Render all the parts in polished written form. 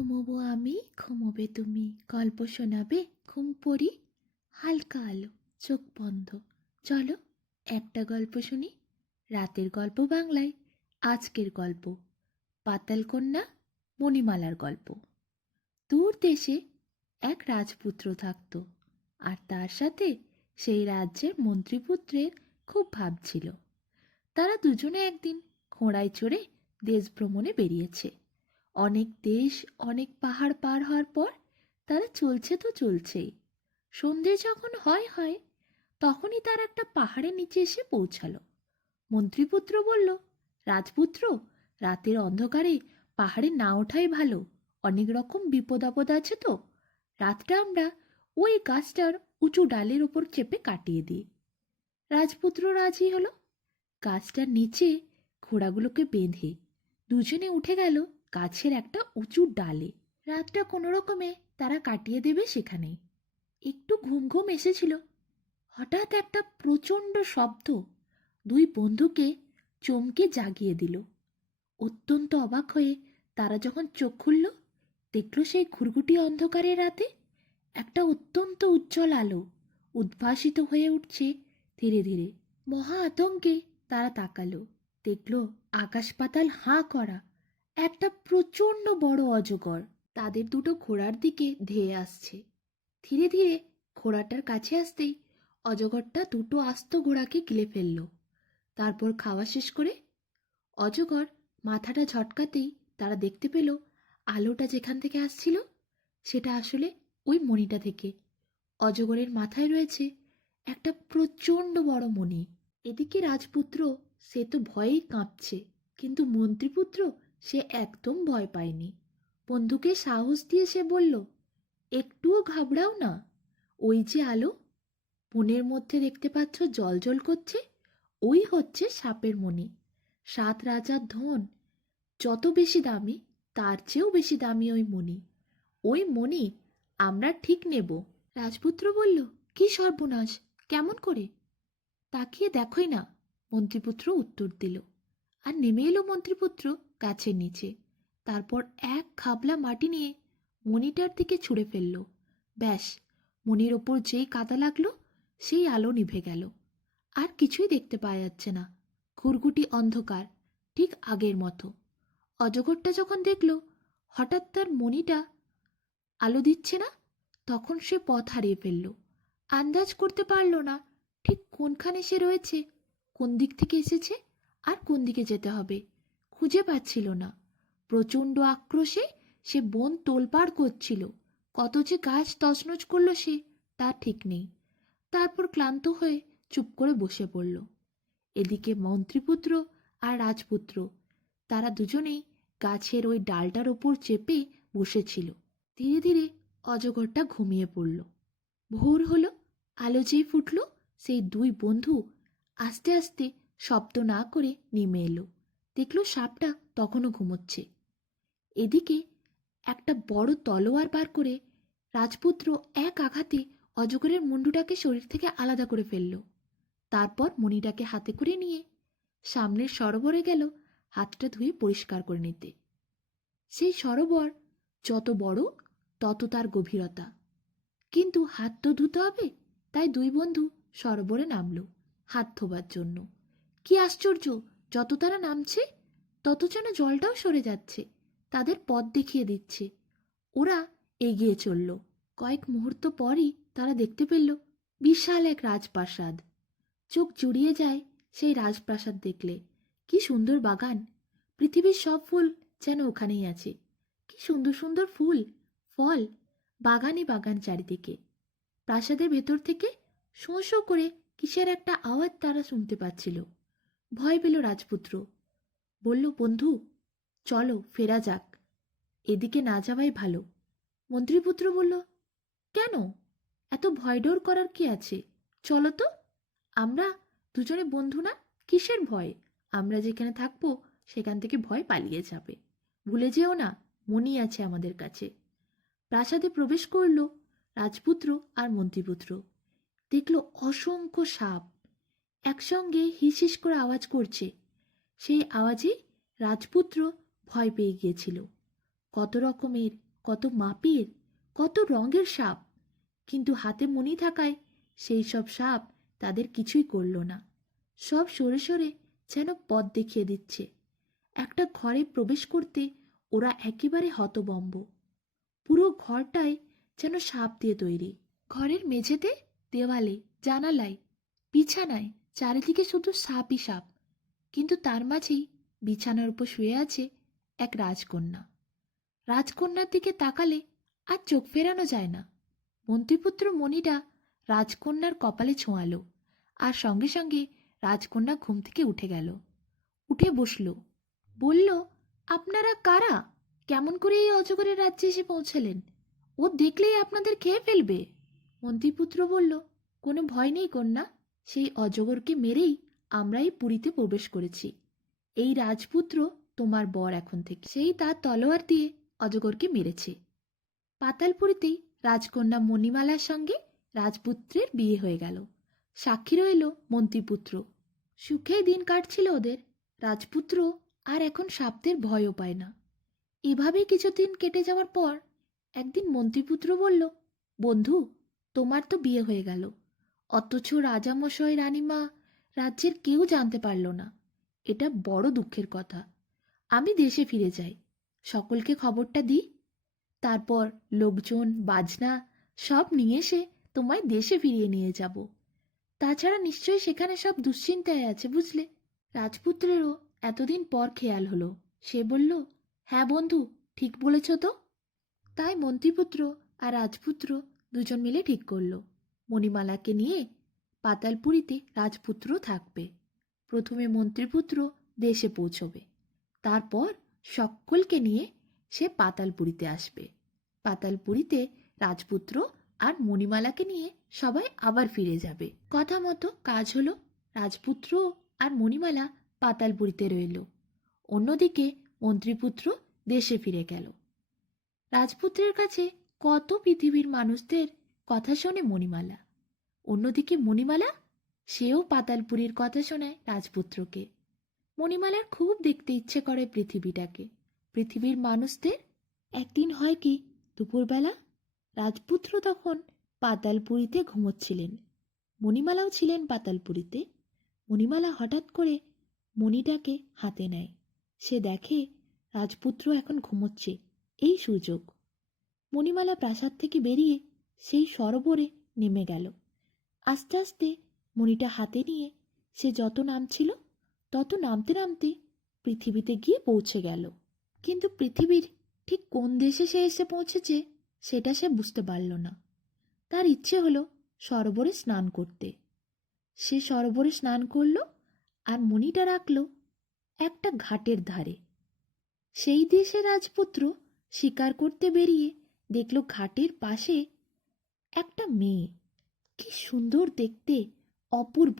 ঘুমোবো আমি, ঘুমোবে তুমি, গল্প শোনাবে ঘুম পড়ি। হালকা আলো, চোখ বন্ধ, চলো একটা গল্প শুনি। রাতের গল্প বাংলায়। আজকের গল্প পাতালকন্যা মণিমালার গল্প। দূর দেশে এক রাজপুত্র থাকত, আর তার সাথে সেই রাজ্যের মন্ত্রীপুত্রের খুব ভাব ছিল। তারা দুজনে একদিন ঘোড়ায় চড়ে দেশ ভ্রমণে বেরিয়েছে। অনেক দেশ, অনেক পাহাড় পার হওয়ার পর তারা চলছে তো চলছেই। সন্ধে যখন হয় তখনই তার একটা পাহাড়ের নিচে এসে পৌঁছালো। মন্ত্রীপুত্র বলল, রাজপুত্র, রাতের অন্ধকারে পাহাড়ে না ওঠাই ভালো, অনেক রকম বিপদ আপদ আছে তো। রাতটা আমরা ওই গাছটার উঁচু ডালের ওপর চেপে কাটিয়ে দিই। রাজপুত্র রাজি হলো। গাছটার নিচে ঘোড়াগুলোকে বেঁধে দুজনে উঠে গেল গাছের একটা উঁচু ডালে। রাতটা কোনো রকমে তারা কাটিয়ে দেবে সেখানেই। একটু ঘুম ঘুম এসেছিল, হঠাৎ একটা প্রচণ্ড শব্দ দুই বন্ধুকে চমকে জাগিয়ে দিল। অত্যন্ত অবাক হয়ে তারা যখন চোখ খুলল, দেখল সেই ঘুরঘুটি অন্ধকারের রাতে একটা অত্যন্ত উজ্জ্বল আলো উদ্ভাসিত হয়ে উঠছে ধীরে ধীরে। মহা আতঙ্কে তারা তাকালো, দেখল আকাশ পাতাল হাঁ করা একটা প্রচণ্ড বড় অজগর তাদের দুটো ঘোড়ার দিকে ধেয়ে আসছে। ধীরে ধীরে ঘোড়াটার কাছে আসতেই অজগরটা দুটো আস্ত ঘোড়াকে গিলে ফেলল। তারপর খাওয়া শেষ করে অজগর মাথাটা ঝটকাতেই তারা দেখতে পেল আলোটা যেখান থেকে আসছিল সেটা আসলে ওই মণিটা থেকে। অজগরের মাথায় রয়েছে একটা প্রচণ্ড বড় মণি। এদিকে রাজপুত্র, সে তো ভয়েই কাঁপছে, কিন্তু মন্ত্রীপুত্র সে একদম ভয় পায়নি। বন্ধুকে সাহস দিয়ে সে বলল, একটুও ঘাবড়াও না, ওই যে আলো বনের মধ্যে দেখতে পাচ্ছ জ্বলজ্বল করছে, ওই হচ্ছে সাপের মণি। 7 রাজার ধন যত বেশি দামি, তার চেয়েও বেশি দামি ওই মণি। ওই মণি আমরা ঠিক নেব। রাজপুত্র বলল, কি সর্বনাশ, কেমন করে? তাকিয়ে দেখোই না, মন্ত্রীপুত্র উত্তর দিল। আর নেমে এলো মন্ত্রীপুত্র গাছের নিচে। তারপর এক খাবলা মাটি নিয়ে মণিটার দিকে ছুঁড়ে ফেলল। ব্যাস, মণির ওপর যেই কাদা লাগলো সেই আলো নিভে গেল। আর কিছুই দেখতে পাওয়া যাচ্ছে না, ঘুরঘুটি অন্ধকার, ঠিক আগের মতো। অজগরটা যখন দেখল হঠাৎ তার মণিটা আলো দিচ্ছে না, তখন সে পথ হারিয়ে ফেলল। আন্দাজ করতে পারল না ঠিক কোনখানে সে রয়েছে, কোন দিক থেকে এসেছে আর কোন দিকে যেতে হবে, খুঁজে পাচ্ছিল না। প্রচণ্ড আক্রোশে সে বন তোলপাড় করছিল, কত যে গাছ তছনছ করলো সে তার ঠিক নেই। তারপর ক্লান্ত হয়ে চুপ করে বসে পড়ল। এদিকে মন্ত্রীপুত্র আর রাজপুত্র, তারা দুজনেই গাছের ওই ডালটার ওপর চেপে বসেছিল। ধীরে ধীরে অজগরটা ঘুমিয়ে পড়ল। ভোর হলো, আলো যেই ফুটল, সেই দুই বন্ধু আস্তে আস্তে শব্দ না করে নেমে এলো। দেখল সাপটা তখনও ঘুমোচ্ছে। এদিকে একটা বড় তলোয়ার বার করে রাজপুত্র এক আঘাতে অজগরের মুন্ডুটাকে শরীর থেকে আলাদা করে ফেলল। তারপর মণিটাকে হাতে করে নিয়ে সামনের সরোবরে গেল হাতটা ধুয়ে পরিষ্কার করে নিতে। সেই সরোবর যত বড় তত তার গভীরতা, কিন্তু হাত তো ধুতে হবে, তাই দুই বন্ধু সরোবরে নামলো হাত ধোবার জন্য। কি আশ্চর্য, যত তারা নামছে তত যেন জলটাও সরে যাচ্ছে, তাদের পথ দেখিয়ে দিচ্ছে। ওরা এগিয়ে চলল। কয়েক মুহূর্ত পরই তারা দেখতে পেল বিশাল এক রাজপ্রাসাদ। চোখ জুড়িয়ে যায় সেই রাজপ্রাসাদ দেখলে। কি সুন্দর বাগান, পৃথিবীর সব ফুল যেন ওখানেই আছে। কি সুন্দর সুন্দর ফুল, ফল, বাগানই বাগান চারিদিকে। প্রাসাদের ভেতর থেকে শোঁ শোঁ করে কিসের একটা আওয়াজ তারা শুনতে পাচ্ছিল। ভয় পেল রাজপুত্র। বলল, বন্ধু চলো ফেরা যাক, এদিকে না যাওয়াই ভালো। মন্ত্রীপুত্র বলল, কেন, এত ভয় ডর করার কি আছে, চলো তো, আমরা দুজনে বন্ধু না, কিসের ভয়? আমরা যেখানে থাকবো সেখান থেকে ভয় পালিয়ে যাবে। ভুলে যেও না, মণি আছে আমাদের কাছে। প্রাসাদে প্রবেশ করল রাজপুত্র আর মন্ত্রীপুত্র। দেখল অসংখ্য সাপ একসঙ্গে হিস হিস করে আওয়াজ করছে। সেই আওয়াজে রাজপুত্র ভয় পেয়ে গিয়েছিল। কত রকমের কত মাপের, কত রঙের সাপ, কিন্তু হাতে মণি থাকায় সেই সব সাপ তাদের কিছুই করল না। সব সরে সরে যেন পথ দেখিয়ে দিচ্ছে। একটা ঘরে প্রবেশ করতে ওরা একেবারে হতবম্ব। পুরো ঘরটাই যেন সাপ দিয়ে তৈরি। ঘরের মেঝেতে, দেওয়ালে, জানালায়, বিছানায় চারিদিকে শুধু সাপই সাপ। কিন্তু তার মাঝেই বিছানার উপর শুয়ে আছে এক রাজকন্যা। রাজকন্যার দিকে তাকালে আর চোখ ফেরানো যায় না। মন্ত্রীপুত্র মণিটা রাজকন্যার কপালে ছোঁয়ালো, আর সঙ্গে সঙ্গে রাজকন্যা ঘুম থেকে উঠে গেল। উঠে বসল, বলল, আপনারা কারা? কেমন করে এই অজগরের রাজ্যে এসে পৌঁছালেন? ও দেখলেই আপনাদের খেয়ে ফেলবে। মন্ত্রীপুত্র বলল, কোনো ভয় নেই কন্যা, সেই অজগরকে মেরেই আমরা এই পুরীতে প্রবেশ করেছি। এই রাজপুত্র তোমার বর এখন থেকে। সেই তার তলোয়ার দিয়ে অজগরকে মেরেছে। পাতালপুরীতেই রাজকন্যা মণিমালার সঙ্গে রাজপুত্রের বিয়ে হয়ে গেল। সাক্ষী রইল মন্ত্রীপুত্র। সুখেই দিন কাটছিল ওদের। রাজপুত্র আর এখন সাপদের ভয়ও পায় না। এভাবেই কিছুদিন কেটে যাওয়ার পর একদিন মন্ত্রীপুত্র বলল, বন্ধু, তোমার তো বিয়ে হয়ে গেল, অথচ রাজামশাই রানীমা রাজ্যের কেউ জানতে পারল না। এটা বড় দুঃখের কথা। আমি দেশে ফিরে যাই, সকলকে খবরটা দিই, তারপর লোকজন বাজনা সব নিয়ে এসে তোমায় দেশে ফিরিয়ে নিয়ে যাব। তাছাড়া নিশ্চয়ই সেখানে সব দুশ্চিন্তায় আছে, বুঝলে? রাজপুত্রেরও এতদিন পর খেয়াল হলো। সে বলল, হ্যাঁ বন্ধু, ঠিক বলেছ তো। তাই মন্ত্রীপুত্র আর রাজপুত্র দুজন মিলে ঠিক করল, মণিমালাকে নিয়ে পাতালপুরীতে রাজপুত্র থাকবে। প্রথমে মন্ত্রীপুত্র দেশে পৌঁছবে, তারপর সকলকে নিয়ে সে পাতালপুরীতে আসবে। পাতালপুরীতে রাজপুত্র আর মণিমালাকে নিয়ে সবাই আবার ফিরে যাবে। কথা মতো কাজ হলো। রাজপুত্র আর মণিমালা পাতালপুরীতে রইল। অন্যদিকে মন্ত্রীপুত্র দেশে ফিরে গেল। রাজপুত্রের কাছে কত পৃথিবীর মানুষদের কথা শোনে মণিমালা। অন্যদিকে মণিমালা, সেও পাতালপুরীর কথা শোনায় রাজপুত্রকে। মণিমালার খুব দেখতে ইচ্ছে করে পৃথিবীটাকে, পৃথিবীর মানুষদের। একদিন হয় কি, দুপুরবেলা রাজপুত্র তখন পাতালপুরীতে ঘুমোচ্ছিলেন। মণিমালাও ছিলেন পাতালপুরীতে। মণিমালা হঠাৎ করে মণিটাকে হাতে নেয়। সে দেখে রাজপুত্র এখন ঘুমোচ্ছে, এই সুযোগ। মণিমালা প্রাসাদ থেকে বেরিয়ে সেই সরোবরে নেমে গেল। আস্তে আস্তে মণিটা হাতে নিয়ে সে যত নামছিল, তত নামতে নামতে পৃথিবীতে গিয়ে পৌঁছে গেল। কিন্তু পৃথিবীর ঠিক কোন দেশে সে এসে পৌঁছেছে সেটা সে বুঝতে পারল না। তার ইচ্ছে হলো সরোবরে স্নান করতে। সে সরোবরে স্নান করল আর মণিটা রাখল একটা ঘাটের ধারে। সেই দেশে রাজপুত্র শিকার করতে বেরিয়ে দেখল ঘাটের পাশে একটা মেয়ে, কি সুন্দর দেখতে, অপূর্ব।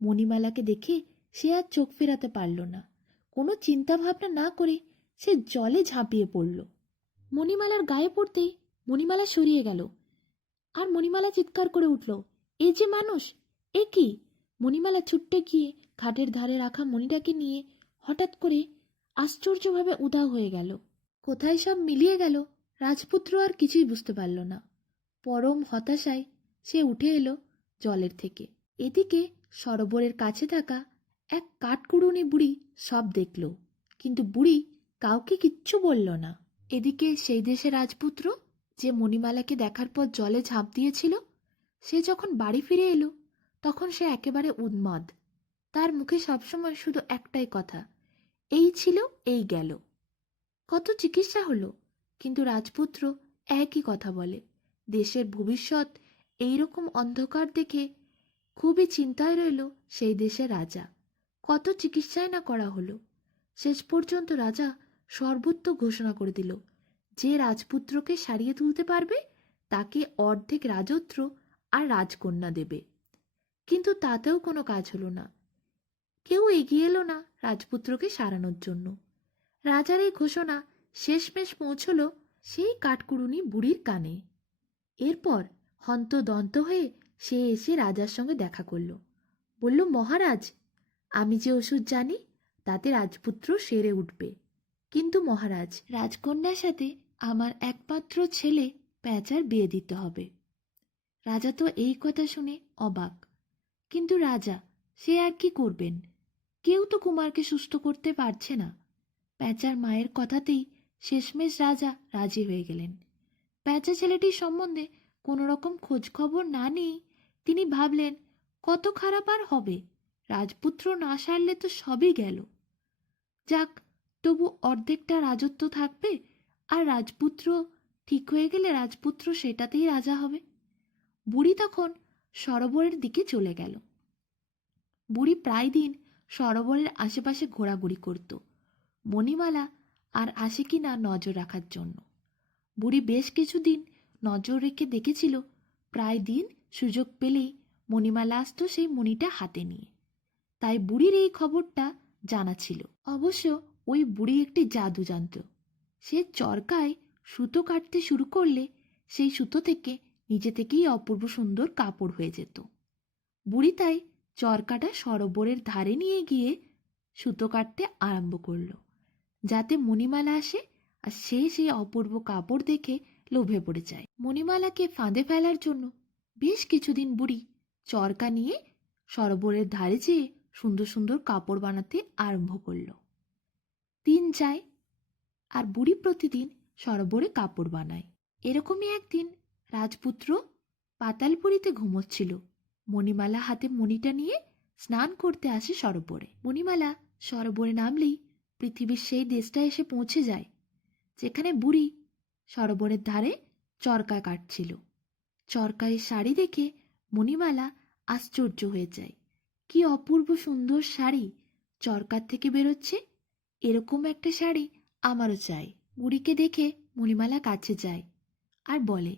মণিমালাকে দেখে সে আর চোখ ফেরাতে পারল না। কোনো চিন্তা ভাবনা না করে সে জলে ঝাঁপিয়ে পড়ল। মণিমালার গায়ে পড়তেই মণিমালা সরিয়ে গেল, আর মণিমালা চিৎকার করে উঠল, এ যে মানুষ, এ কি! মণিমালা ছুট্টে গিয়ে ঘাটের ধারে রাখা মণিটাকে নিয়ে হঠাৎ করে আশ্চর্যভাবে উধাও হয়ে গেল। কোথায় সব মিলিয়ে গেল রাজপুত্র আর কিছুই বুঝতে পারল না। পরম হতাশায় সে উঠে এলো জলের থেকে। এদিকে সরোবরের কাছে থাকা এক কাঠকুড়ুনি বুড়ি সব দেখল, কিন্তু বুড়ি কাউকে কিচ্ছু বলল না। এদিকে সেই দেশের রাজপুত্র, যে মণিমালাকে দেখার পর জলে ঝাঁপ দিয়েছিল, সে যখন বাড়ি ফিরে এলো তখন সে একেবারে উন্মাদ। তার মুখে সবসময় শুধু একটাই কথা, এই ছিল, এই গেল। কত চিকিৎসা হলো, কিন্তু রাজপুত্র একই কথা বলে। দেশের ভবিষ্যৎ এইরকম অন্ধকার দেখে খুবই চিন্তায় রইল সেই দেশের রাজা। কত চিকিৎসাই না করা হলো। শেষ পর্যন্ত রাজা সর্বত্র ঘোষণা করে দিল, যে রাজপুত্রকে সারিয়ে তুলতে পারবে তাকে অর্ধেক রাজত্ব আর রাজকন্যা দেবে। কিন্তু তাতেও কোনো কাজ হলো না। কেউ এগিয়ে এলো না রাজপুত্রকে সারানোর জন্য। রাজার এই ঘোষণা শেষমেশ পৌঁছল সেই কাঠকুড়ুনি বুড়ির কানে। এরপর হন্তদন্ত হয়ে সে এসে রাজার সঙ্গে দেখা করল। বলল, মহারাজ, আমি যে ওষুধ জানি তাতে রাজপুত্র সেরে উঠবে, কিন্তু মহারাজ, রাজকন্যার সাথে আমার একমাত্র ছেলে প্যাঁচার বিয়ে দিতে হবে। রাজা তো এই কথা শুনে অবাক। কিন্তু রাজা সে আর কি করবেন? কেউ তো কুমারকে সুস্থ করতে পারছে না। প্যাঁচার মায়ের কথাতেই শেষমেশ রাজা রাজি হয়ে গেলেন। প্যাঁচা ছেলেটির সম্বন্ধে কোনো রকম খোঁজ খবর না নিয়েই তিনি ভাবলেন, কত খারাপ আর হবে, রাজপুত্র না সারলে তো সবই গেল। যাক, তবু অর্ধেকটা রাজত্ব থাকবে, আর রাজপুত্র ঠিক হয়ে গেলে রাজপুত্র সেটাতেই রাজা হবে। বুড়ি তখন সরোবরের দিকে চলে গেল। বুড়ি প্রায় দিন সরোবরের আশেপাশে ঘোরাঘুরি করত, মণিমালা আর আসে কি না নজর রাখার জন্য। বুড়ি বেশ কিছুদিন নজর রেখে দেখেছিল, প্রায় দিন সুযোগ পেলেই মণিমালা আসতো সেই মণিটা হাতে নিয়ে। তাই বুড়ির এই খবরটা জানা ছিল। অবশ্য ওই বুড়ি একটি জাদু জানত। সে চরকায় সুতো কাটতে শুরু করলে সেই সুতো থেকে নিজে থেকেই অপূর্ব সুন্দর কাপড় হয়ে যেত। বুড়ি তাই চরকাটা সরোবরের ধারে নিয়ে গিয়ে সুতো কাটতে আরম্ভ করলো, যাতে মণিমালা আসে আর সে সেই অপূর্ব কাপড় দেখে লোভে পড়ে যায়। মণিমালাকে ফাঁদে ফেলার জন্য বেশ কিছুদিন বুড়ি চরকা নিয়ে সরোবরের ধারে যেয়ে সুন্দর সুন্দর কাপড় বানাতে আরম্ভ করলো। দিন যায় আর বুড়ি প্রতিদিন সরোবরে কাপড় বানায়। এরকমই একদিন রাজপুত্র পাতালপুরীতে ঘুমোচ্ছিল। মণিমালা হাতে মণিটা নিয়ে স্নান করতে আসে সরোবরে। মণিমালা সরোবরে নামলেই পৃথিবীর সেই দেশটা এসে পৌঁছে যায় যেখানে বুড়ি সরোবরের ধারে চরকা কাটছিল। চরকায় শাড়ি দেখে মণিমালা আশ্চর্য হয়ে যায়। কি অপূর্ব সুন্দর শাড়ি চরকার থেকে বেরোচ্ছে! এরকম একটা শাড়ি আমারও চাই। বুড়িকে দেখে মণিমালা কাছে যায় আর বলে,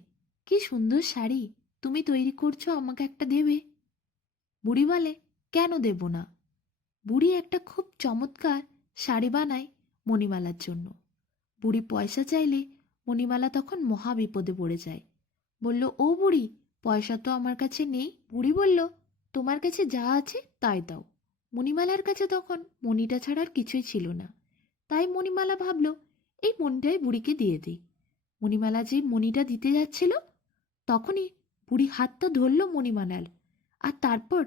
কি সুন্দর শাড়ি তুমি তৈরি করছো, আমাকে একটা দেবে? বুড়ি বলে, কেন দেব না। বুড়ি একটা খুব চমৎকার শাড়ি বানায় মণিমালার জন্য। বুড়ি পয়সা চাইলে মণিমালা তখন মহা বিপদে পড়ে যায়। বলল, ও বুড়ি, পয়সা তো আমার কাছে নেই। বুড়ি বলল, তোমার কাছে যা আছে তাই দাও। মণিমালার কাছে তখন মণিটা ছাড়া আর কিছুই ছিল না। তাই মণিমালা ভাবল, এই মণিটাই বুড়িকে দিয়ে দিই। মণিমালা যে মণিটা দিতে যাচ্ছিল তখনই বুড়ি হাতটা ধরল মণিমালার, আর তারপর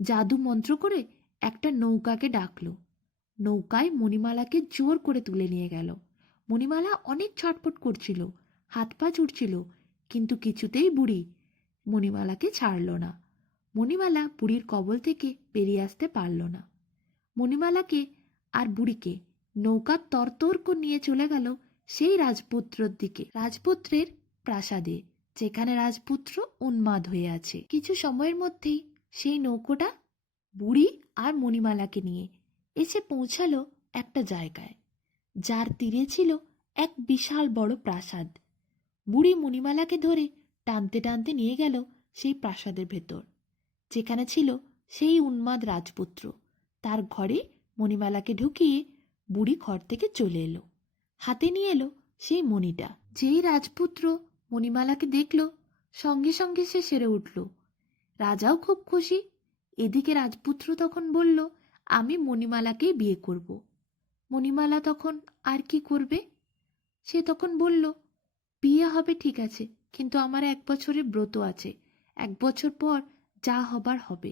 জাদু মন্ত্র করে একটা নৌকাকে ডাকলো। নৌকায় মণিমালাকে জোর করে তুলে নিয়ে গেল। মণিমালা অনেক ছটফট করছিল, হাত পা ছুটছিল, কিন্তু কিছুতেই বুড়ি মণিমালাকে ছাড়ল না। মণিমালা বুড়ির কবল থেকে বেরিয়ে আসতে পারল না। মণিমালাকে আর বুড়িকে নৌকার তরতর্ক নিয়ে চলে গেল সেই রাজপুত্রর দিকে, রাজপুত্রের প্রাসাদে, যেখানে রাজপুত্র উন্মাদ হয়ে আছে। কিছু সময়ের মধ্যেই সেই নৌকোটা বুড়ি আর মণিমালাকে নিয়ে এসে পৌঁছালো একটা জায়গায়, যার তীরে ছিল এক বিশাল বড় প্রাসাদ। বুড়ি মণিমালাকে ধরে টানতে টানতে নিয়ে গেল সেই প্রাসাদের ভেতর, যেখানে ছিল সেই উন্মাদ রাজপুত্র। তার ঘরে মণিমালাকে ঢুকিয়ে বুড়ি ঘর থেকে চলে এলো, হাতে নিয়ে এলো সেই মণিটা। যেই রাজপুত্র মণিমালাকে দেখল, সঙ্গে সঙ্গে সে সেরে উঠল। রাজাও খুব খুশি। এদিকে রাজপুত্র তখন বলল, আমি মণিমালাকেই বিয়ে করব। মণিমালা তখন আর কি করবে? সে তখন বলল, বিয়ে হবে ঠিক আছে, কিন্তু আমার 1 বছরের ব্রত আছে, 1 বছর পর যা হবার হবে।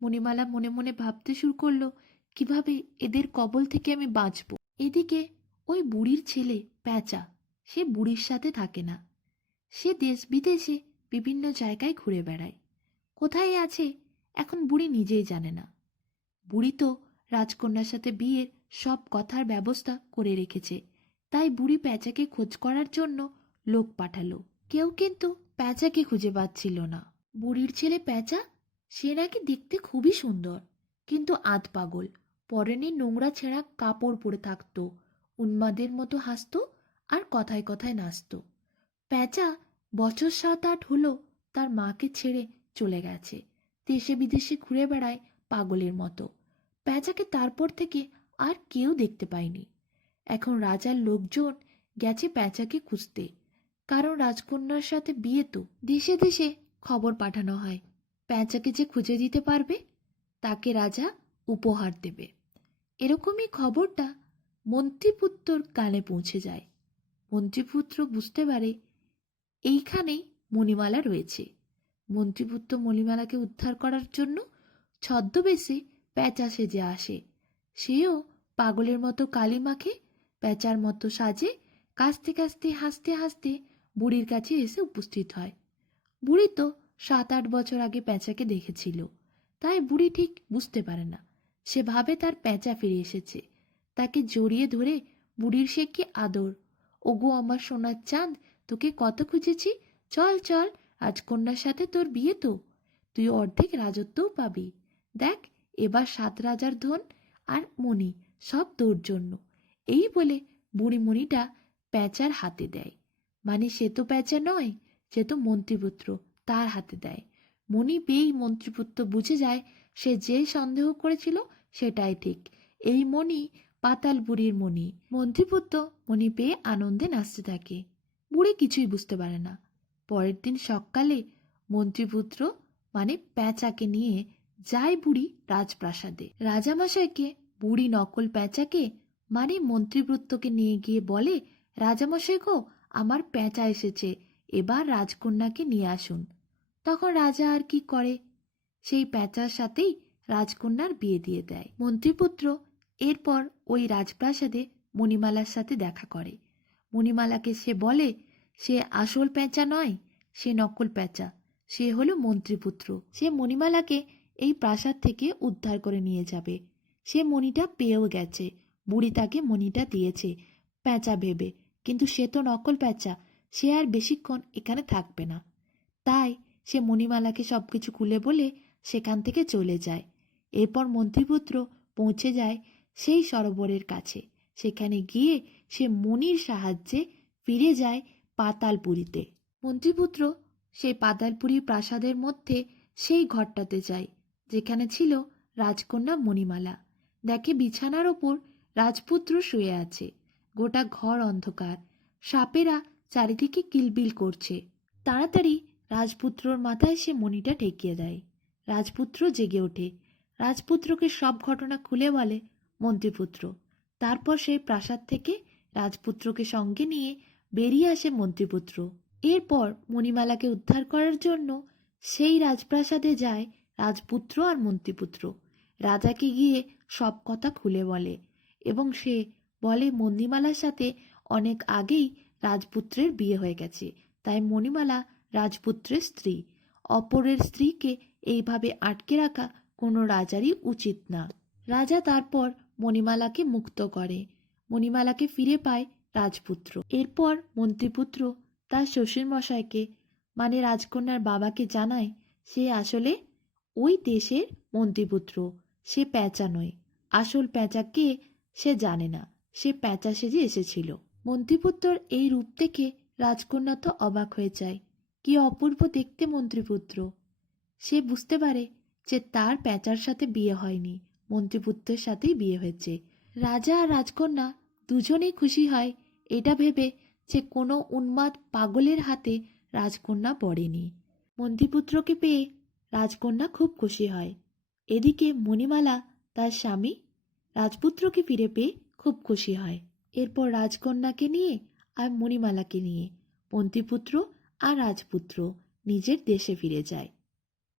মণিমালা মনে মনে ভাবতে শুরু করলো, কিভাবে এদের কবল থেকে আমি বাঁচব। এদিকে ওই বুড়ির ছেলে প্যাঁচা, সে বুড়ির সাথে থাকে না। সে দেশ বিদেশে বিভিন্ন জায়গায় ঘুরে বেড়ায়। কোথায় আছে এখন বুড়ি নিজেই জানে না। বুড়ি তো রাজকন্যার সাথে বিয়ের সব কথার ব্যবস্থা করে রেখেছে, তাই বুড়ি প্যাঁচাকে খোঁজ করার জন্য লোক পাঠালো। কেউ কিন্তু প্যাঁচাকে খুঁজে পাচ্ছিল না। বুড়ির ছেলে প্যাঁচা, সে নাকি দেখতে খুবই সুন্দর, কিন্তু আধ পাগল। পরনে নোংরা ছেঁড়া কাপড় পরে থাকতো, উন্মাদের মতো হাসতো আর কথায় কথায় নাচতো। প্যাঁচা বছর 7-8 হলো তার মাকে ছেড়ে চলে গেছে, দেশে বিদেশে ঘুরে বেড়ায় পাগলের মতো। প্যাঁচাকে তারপর থেকে আর কেউ দেখতে পায়নি। এখন রাজার লোকজন গেছে প্যাঁচাকে খুঁজতে, কারণ রাজকন্যার সাথে বিয়ে তো। দেশে দেশে খবর পাঠানো হয়, প্যাঁচাকে যে খুঁজে দিতে পারবে তাকে রাজা উপহার দেবে। এরকমই খবরটা মন্ত্রীপুত্তর কানে পৌঁছে যায়। মন্ত্রীপুত্র বুঝতে পারে এইখানেই মণিমালা রয়েছে। মন্ত্রীপুত্র মণিমালাকে উদ্ধার করার জন্য ছদ্মবেশে প্যাঁচা সেজে আসে। সেও পাগলের মতো কালি মাখে, প্যাঁচার মতো সাজে, কাঁচতে কাঁচতে হাসতে হাসতে বুড়ির কাছে এসে উপস্থিত হয়। বুড়ি তো 7-8 বছর আগে প্যাঁচাকে দেখেছিল, তাই বুড়ি ঠিক বুঝতে পারে না। সে ভাবে তার প্যাঁচা ফিরে এসেছে। তাকে জড়িয়ে ধরে বুড়ির সে কি আদর! ওগো আমার সোনার চাঁদ, তোকে কত খুঁজেছি, চল চল, রাজকন্যার সাথে তোর বিয়ে তো, তুই অর্ধেক রাজত্বও পাবি। দেখ, এবার 7 রাজার ধন আর মণি সব তোর জন্য। এই বলে বুড়ি মণিটা প্যাঁচার হাতে দেয়। মানে সে তো প্যাঁচা নয়, সে তো মন্ত্রীপুত্র, তার হাতে দেয়। মণি পেয়েই মন্ত্রীপুত্র বুঝে যায় সে যে সন্দেহ করেছিল সেটাই ঠিক। এই মণি পাতাল বুড়ির মণি। মন্ত্রীপুত্র মণি পেয়ে আনন্দে নাচতে থাকে। বুড়ি কিছুই বুঝতে পারে না। পরের দিন সকালে মন্ত্রীপুত্র মানে প্যাঁচাকে নিয়ে যায় বুড়ি রাজপ্রাসাদে। রাজামশাইকে বুড়ি নকল প্যাঁচাকে মানে মন্ত্রীপুত্রকে নিয়ে গিয়ে বলে, রাজামশাই গো, আমার প্যাঁচা এসেছে, এবার রাজকন্যাকে নিয়ে আসুন। তখন রাজা আর কি করে, সেই প্যাঁচার সাথেই রাজকন্যার বিয়ে দিয়ে দেয়। মন্ত্রীপুত্র এরপর ওই রাজপ্রাসাদে মণিমালার সাথে দেখা করে। মণিমালাকে সে বলে সে আসল প্যাঁচা নয়, সে নকল প্যাঁচা, সে হলো মন্ত্রীপুত্র। সে মণিমালাকে এই প্রাসাদ থেকে উদ্ধার করে নিয়ে যাবে। সে মণিটা পেয়েও গেছে। বুড়ি তাকে মণিটা দিয়েছে প্যাঁচা ভেবে, কিন্তু সে তো নকল প্যাঁচা, সে আর বেশিক্ষণ এখানে থাকবে না। তাই সে মণিমালাকে সবকিছু খুলে বলে সেখান থেকে চলে যায়। এরপর মন্ত্রীপুত্র পৌঁছে যায় সেই সরোবরের কাছে। সেখানে গিয়ে সে মণির সাহায্যে ফিরে যায় পাতালপুরীতে। মন্ত্রীপুত্র সেই পাতালপুরী প্রাসাদের মধ্যে সেই ঘরটাতে যায় যেখানে ছিল রাজকন্যা মণিমালা। দেখে বিছানার ওপর রাজপুত্র শুয়ে আছে। গোটা ঘর অন্ধকার, সাপেরা চারিদিকে কিলবিল করছে। তাড়াতাড়ি রাজপুত্রর মাথায় সে মণিটা ঠেকিয়ে দেয়। রাজপুত্র জেগে ওঠে। রাজপুত্রকে সব ঘটনা খুলে বলে মন্ত্রীপুত্র। তারপর সেই প্রাসাদ থেকে রাজপুত্রকে সঙ্গে নিয়ে বেরিয়ে আসে মন্ত্রীপুত্র। এরপর মণিমালাকে উদ্ধার করার জন্য সেই রাজপ্রাসাদে যায় রাজপুত্র আর মন্ত্রীপুত্র। রাজাকে গিয়ে সব কথা খুলে বলে এবং সে বলে মণিমালার সাথে অনেক আগেই রাজপুত্রের বিয়ে হয়ে গেছে, তাই মণিমালা রাজপুত্রের স্ত্রী। অপরের স্ত্রীকে এইভাবে আটকে রাখা কোনো রাজারই উচিত না। রাজা তারপর মণিমালাকে মুক্ত করে। মণিমালাকে ফিরে পায় রাজপুত্র। এরপর মন্ত্রীপুত্র তার শ্বশুরমশাইকে মানে রাজকন্যার বাবাকে জানায় সে আসলে ওই দেশের মন্ত্রীপুত্র, সে প্যাঁচা নয়। আসল প্যাঁচা কে সে জানে না, সে প্যাঁচা সেজে এসেছিল। মন্ত্রীপুত্রর এই রূপ দেখে রাজকন্যা তো অবাক হয়ে যায়। কি অপূর্ব দেখতে মন্ত্রীপুত্র! সে বুঝতে পারে যে তার প্যাঁচার সাথে বিয়ে হয়নি, মন্ত্রীপুত্রের সাথেই বিয়ে হয়েছে। রাজা আর রাজকন্যা দুজনেই খুশি হয় এটা ভেবে যে কোনো উন্মাদ পাগলের হাতে রাজকন্যা পড়েনি। মন্ত্রীপুত্রকে পেয়ে রাজকন্যা খুব খুশি হয়। এদিকে মণিমালা তার স্বামী রাজপুত্রকে ফিরে পেয়ে খুব খুশি হয়। এরপর রাজকন্যাকে নিয়ে আর মণিমালাকে নিয়ে মন্ত্রীপুত্র আর রাজপুত্র নিজের দেশে ফিরে যায়।